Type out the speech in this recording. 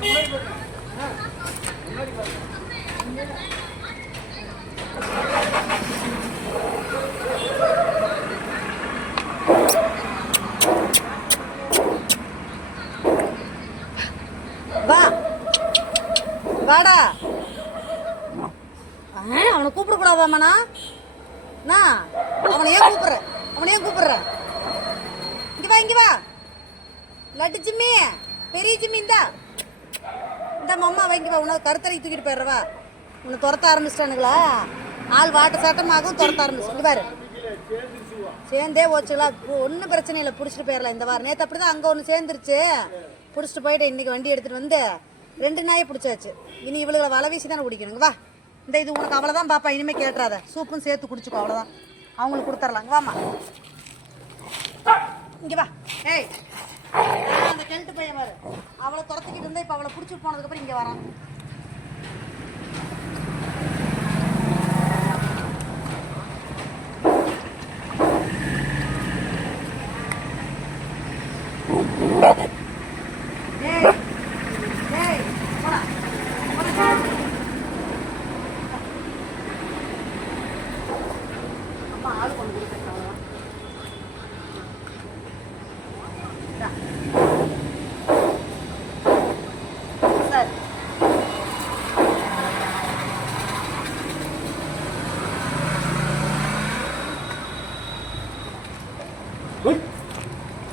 வா வாடா. அவனை கூப்பிடக்கூடாதாமண்ணா? அவனை ஏன் கூப்பிடுற? இங்க வா லட்டு ஜிம்மி, பெரிய ஜிம்மி. இந்த அம்மா வைங்க வா. உனக்கு கருத்தரைக்கு தூக்கிட்டு போயிடுறவா. உன்னை துரத்த ஆரம்பிச்சிட்டானுங்களா? ஆள் வாட்ட சாட்டமாகவும் துரத்த ஆரம்பிச்சு பாரு. சேர்ந்தே போச்சுங்களா? ஒன்றும் பிரச்சனை இல்லை, பிடிச்சிட்டு போயிடலாம் இந்த வாரம். நேற்று அப்படி தான் அங்கே ஒன்று சேர்ந்துருச்சு, பிடிச்சிட்டு போயிட்டு இன்றைக்கி வண்டி எடுத்துகிட்டு வந்து 2 நாயை பிடிச்சாச்சு. இனி இவளுகளை வலை வீசி தானே பிடிக்கணுங்க. வா, இந்த இது உனக்கு அவ்வளோதான் பாப்பா. இனிமேல் கேட்டுறாத, சூப்பும் சேர்த்து குடிச்சுக்கோ, அவ்வளோதான். அவங்களுக்கு கொடுத்துர்லாங்க. வாமா இங்கே வா. ஏய், அந்த கெல்ட்டு பையன் பாரு, அவளை துரத்துக்கிட்டு இருந்தா இப்போ அவளை பிடிச்சிட்டு போனதுக்கப்புறம் இங்கே வரான்.